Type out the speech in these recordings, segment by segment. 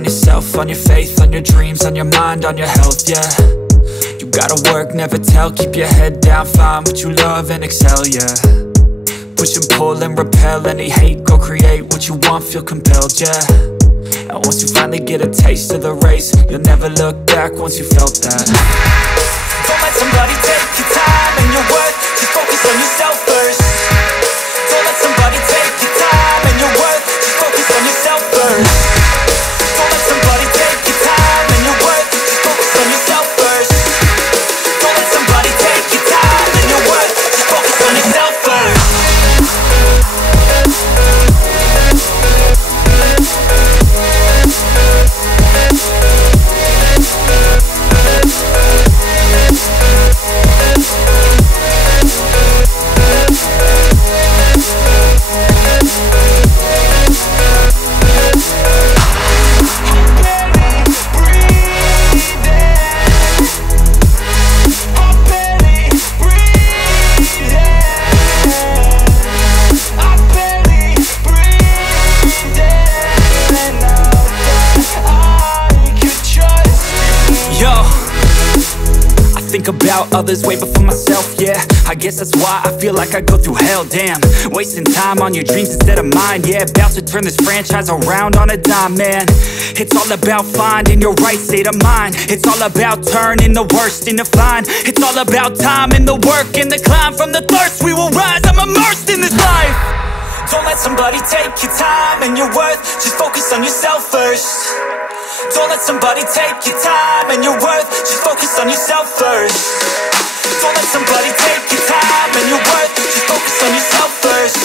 on yourself, on your faith, on your dreams, on your mind, on your health, yeah. You gotta work, never tell, keep your head down, find what you love and excel, yeah. Push and pull and repel any hate, go create what you want, feel compelled, yeah. And once you finally get a taste of the race, you'll never look back once you felt that. Don't let somebody take your time and your worth, just focus on yourself first. Don't let somebody take your time and your worth, just focus on yourself first. Don't let somebody take your time and your worth, just focus on yourself first. Don't let somebody take your time and your worth, just focus on yourself first. About others way before myself, yeah. I guess that's why I feel like I go through hell, damn. Wasting time on your dreams instead of mine, yeah. About to turn this franchise around on a dime, man. It's all about finding your right state of mind. It's all about turning the worst into fine. It's all about time and the work and the climb. From the thirst we will rise, I'm immersed in this life. Don't let somebody take your time and your worth, just focus on yourself first. Don't let somebody take your time and your worth, just focus on yourself first. Don't let somebody take your time and your worth, just focus on yourself first.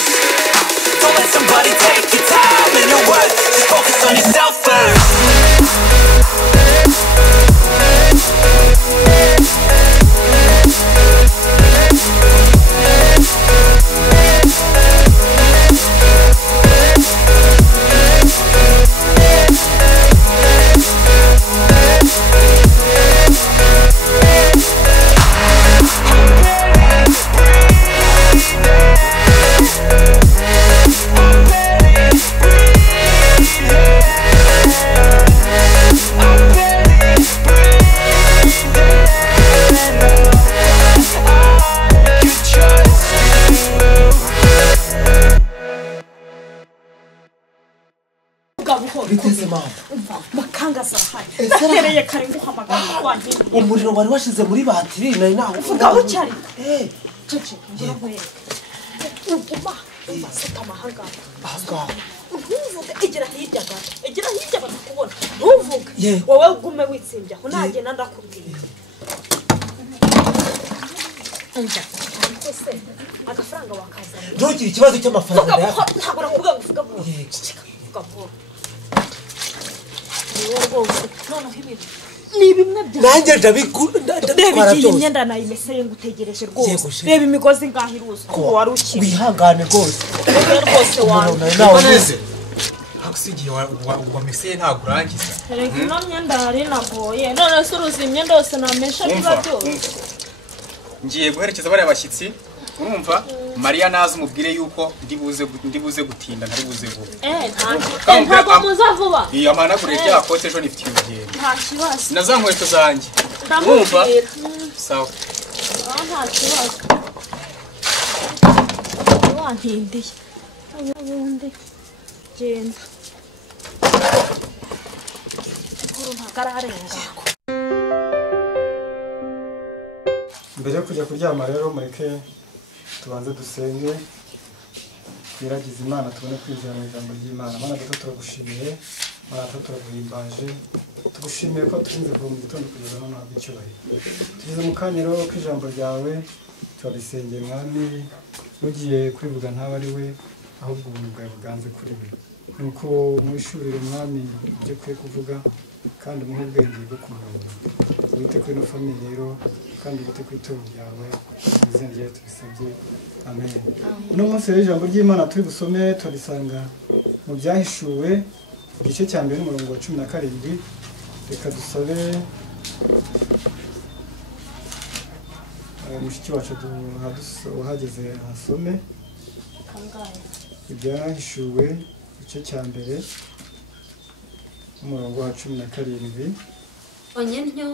Don't let somebody take your time and your worth, just focus on yourself first. umuriro wari washize muri batiri nari naho uvuga ucyari cece ngirwe uguma masaka mahanga ahanga ntuvuge egera hirya bakubona ntuvuge wowe ugume witsimbya ko nagenda ndakubwira anja ese agafaranga wakazana ntugira ikibazo cy'amafaranga ntabwo nakuvuga uvuga vuga ni bimwe nanjye ndabikunda reba iyi myenda nayimeseye ngutegereje rwose reba imigozi ngahiruza ko wari ukiri wihangane rwose wanze hakusigiye wameseye ntabwo urangiza reka ino myenda hari nagoye none se uruzi imyenda yose namesha biba byose ngiye guherekeza bariya bashyitsi urumva Maria nazi umubwire yuko ndibuze gutinda ntari buze vuba ntabwo muzavuba iyo amanagure cya kote ejo nifitiye urugendo nta kibazo naza nkweto zanjye urumva sawa nta kibazo wantindiye ubundi genda ntakararenga mbere yo kujya kuryama rero mureke tubanze dusenge twiragize Imana tubone kwizera mu ijambo ry'Imana. Mana gato turagushimiye, Mana gato turaguhimbaje, tugushimiye ko turinze kuva mu gitondo kugeza none ntabwo icyubahiro tugeze mu kanyero k'ijambo ryawe turabisengera Mwami ugiye kwivuga ntawe ari we ahubwo ubuntu bwawe buganze kuri we nuko mwishurire Mwami ibyo kwiye kuvuga kandi umuhe ubwenge bwo kumuyobora wite kuri ino famille rero kandi wite ku itorero ryawe mu izina ryawe tubisabye amen. Uno munsi rero ijambo ry'Imana turi busome turisanga mu byahishuwe igice cya mbere n'umurongo wa 17. Reka dusabe mushiki wacu uhageze asome ibyahishuwe igice cya mbere umurongo wa 17. onye ntyo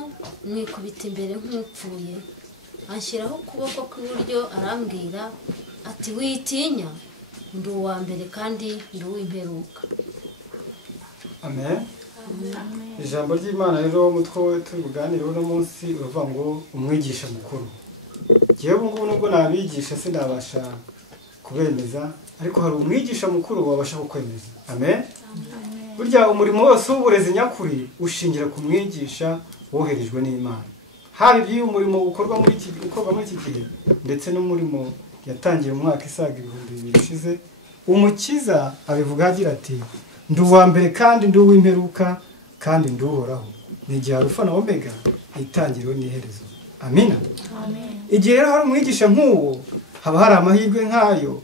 mwikubita imbere nk'upfuye anshyiraho ukuboko kw'iburyo arambwira ati witinya ndi uwa mbere kandi ndi uw'imperuka. Amen. Ijambo ry'Imana rero umutwe turi buganire uno munsi uravuga ngo umwigisha mukuru. Jewe ngubu nubwo nabigisha sinabasha kubemeza ariko hari umwigisha mukuru wabasha kukwemeza. Amen. Burya umurimo wose w'uburezi nyakuri ushingira ku mwigisha woherejwe n'Imana. Haba iby'uyu murimo ukorwa muri iki gihe ndetse n'umurimo yatangiye mu mwaka isaga 2000 ushize, umukiza abivuga agira ati ndi uwa mbere kandi ndi uw'imperuka kandi ndi uhoraho, ni igihe Alpha na Omega, itangiriro n'iherezo. Amina. Amen. Igihe rero hari umwigisha nk'uwo haba hari amahirwe nk'ayo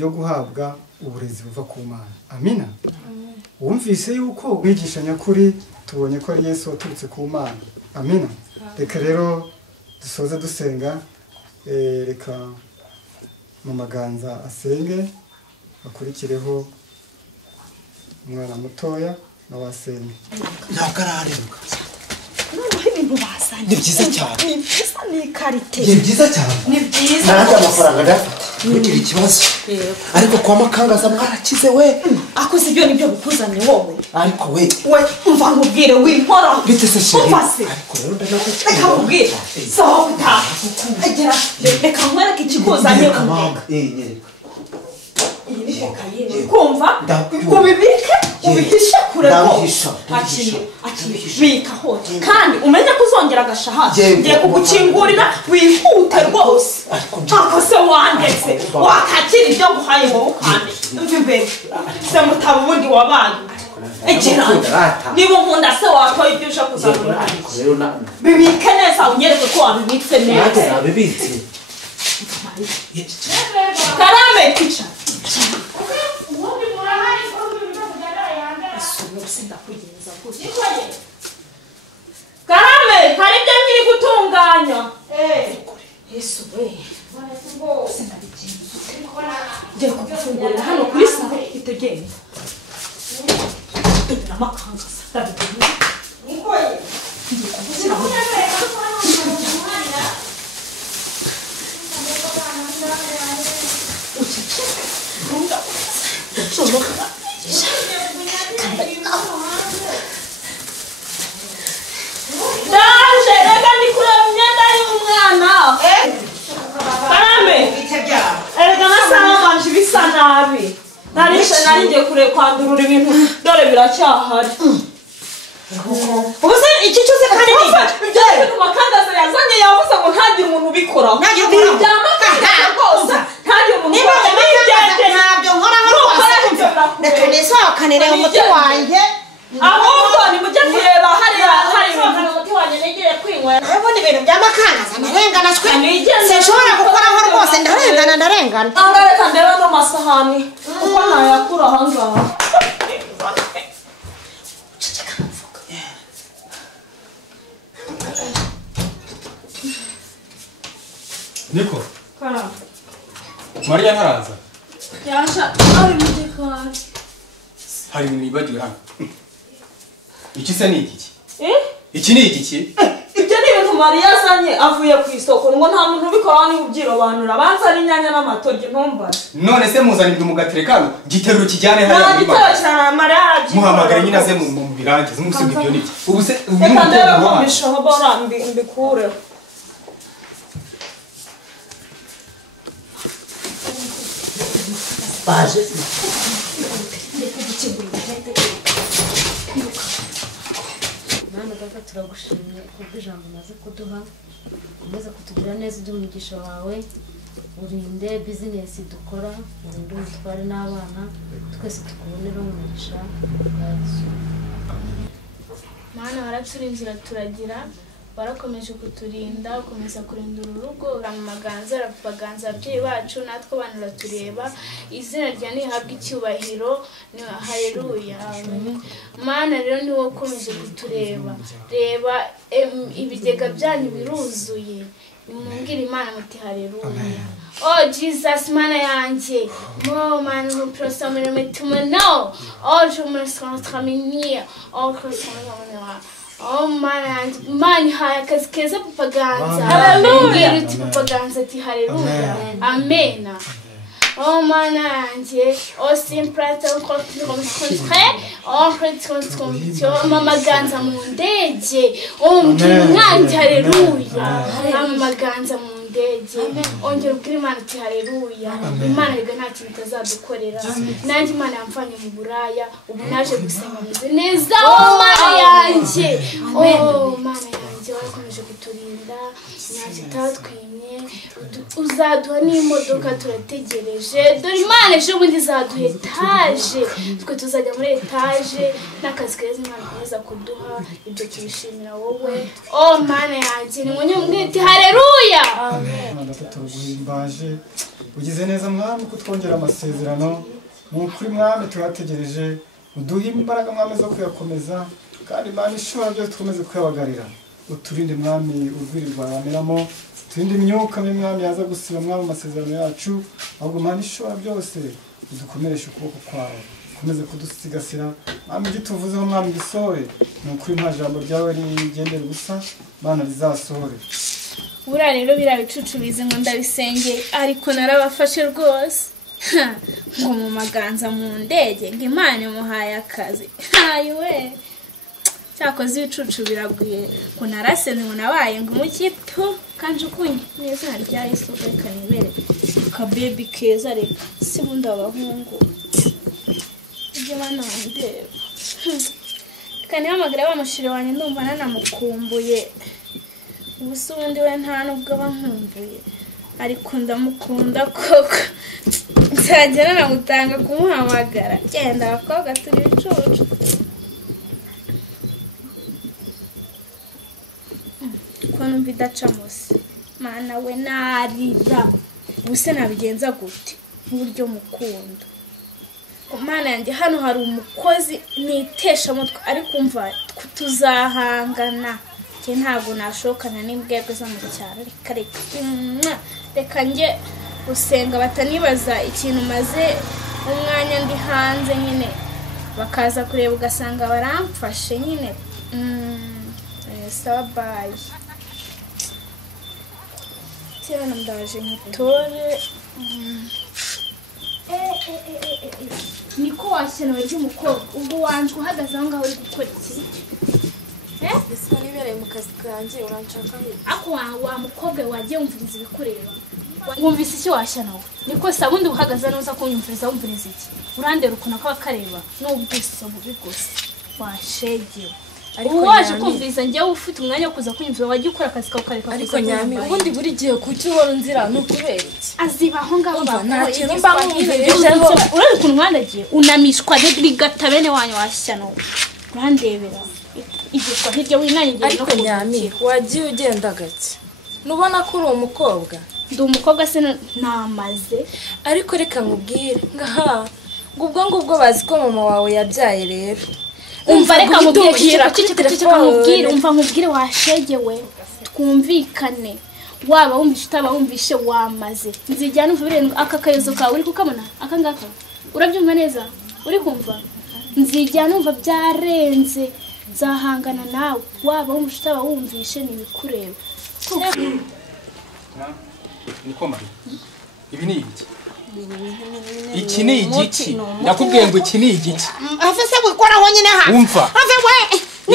yo guhabwa uburezi buva ku Mana. Amina. Wumvise yuko umwigisha nyakuri tubonye ko ari Yesu waturutse ku Mana. Amina. Reka rero dusoze dusenga, reka mu maganza asenge akurikireho umwana mutoya n'abasenge. ntabwo ararenga. noneho ibintu basanye Ni byiza cyane. ni byiza, ni ikarite, Ni byiza cyane. ni byiza. Nanjye amafaranga ndafite. Ntugire ikibazo. Ariko kwa makangaza mwarakize we. akoze ibyo nibyo bikuzanye wowe. Ariko we. we umva nkubwire winkora. Bite se sheri? Umva se. Ariko rero ndanakugira. reka nkubwire sohoka agera reka nkwereke ikikuzanye Kamanga. Nyereka. iyi ni kokayine kumva Ndabyumva. ubibike ubihishe kure Ndabihisha, akiri bika hose kandi umenye ko uzongera agashahara Yego. ngiye kugukingurira wihute rwose. ntako se wandetse wakakira ibyo nguhaye wowe ukande mva imbere se mutaba ubundi wabaye egera niba unkunda se watoye ibyo uje kuzanura Ariko rero na bibike neza unyereke ko wabibitse neza. nabibitse. Karame kica Karame hari ibyo nkiri gutunganya. Yesu we ngiye kugufungurira hano kuri salo itegenda n'amakanga sabigenda nikoye ngiye kugushyiraho Daje rega ndi kureba imyenda y'umwana. Karame erega nasanga banje bisa nabi. Narishe naringiye kure kwandurura ibintu dore biracyahari. Ubuze iki cyose kandi niba ibyo makandaza yazanye yavuze ngo ntagire umuntu ubikoraho. Byama rwose ntagire umuntu ubikoraho. ntabyo nkoraho rwose. Reka nisohokanire umuti wanjye. Ahubwo ni mujye kureba hariya hari ibintu umuti wanjye negeye kwinywera. Urabona ibintu by'amakangaza ndarengana twe. Sinshobora gukoraho rwose ndarengana. Reka ndebe no masahani kuko ntayakura ahangaha. Niko Karame Maria ntaraza. yasha ari mu gikari. Hari ibintu nibagiwe hano. Iki se ni igiki? Eh? Iki ni igiki? Ibyo ni ibintu Mariya azanye avuye ku isoko ngo nta muntu ubikora ni ubyirobanura abanza ari inyanya n'amatogi ntumbaze. None se muzanirwe mu gaterekano giteruro kijyane hariya Nta muri gitero Mariya. cyane Mariya aragiye. Muhamagare nyine aze mu birangize musibye ibyo niki. Ubu se Reka ndebe ko mbishobora mbikureho. baje. Mana data turagushimiye kubw'ijambo umaze kuduha, umaze kutugira neza umugisha wawe, urinde bizinesi dukora, urinde umutware n'abana, twese tukubonera umugisha wa Yesu. Mana waraturinzira turagira, warakomeje kuturinda, ukomeza kurinda urugo, uramaganza ababyeyi bacu natwe abantu uratureba, izina rya nihabwa icyubahiro, ni haleluya. Mana rero ni wowe ukomeje kutureba, reba ibigega byanyu biruzuye, nimubwire Imana muti haleluya. Oh Jesus, mana yanjye. Oh man, nous prosommer maintenant. Oh je me sens minha. Oh oh man haya akazi keza Papaganza. Hallelujah. Papaganza ati hallelujah. Amen. Oh mana yanjye. Oh simplate on Mama Ganza mu ndege. Oh mwanjye hallelujah. Mama Ganza mu ndege. Ongera ubwire Imana ati hallelujah. Imana rega nta kintu itazadukorera. Nanjye Imana yamfanye mu buraya. Ubu naje gusenga neza. Oh mana yanjye. Oh mana yanjye warakomeje kuturinda. Nanjye tatwimye. Uzaduha n'imodoka turategereje. Dore Imana ejo bundi izaduha etaje. Twe tuzajya muri etaje n'akazi keza Imana ikomeza kuduha. Ibyo tubishimira wowe. Oh mana yanjye ni munyumwiti haleluya. Amen. Turaguhimbaje ugize neza mwami kutwongera amasezerano n'ukuri mwami turategereje uduhe imbaraga mwami zo kuyakomeza kandi Imana ishobora byose tukomeze kuyabagarira uturinde mwami urwirirwa yameramo turinde imyuka mwami yaza gusiba mwami amasezerano yacu ahubwo Imana ishobora byose udukomereshe ukuboko kwawe ukomeze kudusigasira mwami gituvuzeho mwami gisohore n'ukuri nta jambo ryawe rigendera ubusa Imana rizasohore. Buriya rero biriya bicucu bize ngo ndabisenge ariko narabafashe rwose ngo mu Maganza mu ndege ngo Imana imuhaye akazi ayiwe cyakoze ibicucu biraguye ngo narasenze ngo nabaye ngo umukitu kanje ukunye n'izina rya Yesu reka nibere ka baby keza reka si bundi abahungu ibyo bana bandeba kandi hamagara bamushire wanjye ndumva nanamukumbuye ubuso ubundi we nta nubwo abankumbuye ariko ndamukunda koko nzajya nanamutanga kumuhamagara genda abakobwa turi ibicucu ko numva idacamuse mana we narira ubuse nabigenza gute nk'uburyo mukunda Mana yanjye hano hari umukozi nitesha mutwe ariko umva tuzahangana ntabwo nashokana n'imbwebwe zo mu cyaro reka njye gusenga batanibaza ikintu maze umwanya ndi hanze nyine bakaza kureba ugasanga baramfashe nyine sawa bye cyane ndaje nkutore niko washyanawe ry'umukobwa ubwo wanje uhagaze aho ngaho uri gukora iki Ese nibereye mu kazi kanjye uranshaka he? Ako wa mukobwa wagiye umviriza ibikureba. Wumvise iki washyanawe? Niko sabundi uhagaze neza kunyumviriza wumviriza iki? Urandera ukuna kwa kareba n'ubwiso bubigose. Washege. Ariko waje kumviriza njye ufite umwanya wo kuza kunyumvira wagiye ukora akazi kawe kareka. Ariko nyami ubundi buri gihe kuki uhora nzira n'ukubera iki? Aziba aho ngaho nta kintu mba nkumviriza. Urari kunwandagiye unamishwa n'igata bene wanyu washyanawe. Urandebera. Igishwa hirya winanyigiye no kunyami wagiye ugenda gake nubona ko uri umukobwa ndi umukobwa se namaze ariko reka nkubwire ngaha ngubwo bazi ko mama wawe yabyaye rero umva reka nkubwire umva nkubwire washegewe twumvikane waba wumvishe utaba wumvishe wamaze nzijyana umvire aka kayozo kawe uri kukamona aka ngaka urabyumva neza uri kumva nzijyana umva byarenze zahangana nawe waba wumvishe utaba wumvishe nibikureba niko mari ibi ni iki iki ni igiki nakubwiye ngo iki ni igiki afese gukoraho nyine ha umva ave we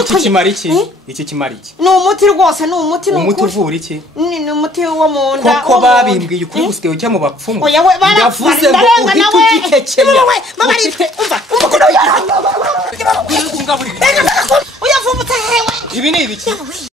iki kimara iki iki kimara iki ni umuti rwose ni umuti umuti uvura iki ni umuti wo mu nda koko babimbwiye ukuri gusigaye cyo mu bapfumu yavuze ngo uhite ugikekenya mama umva uyavumbutse hewe ibi ni ibiki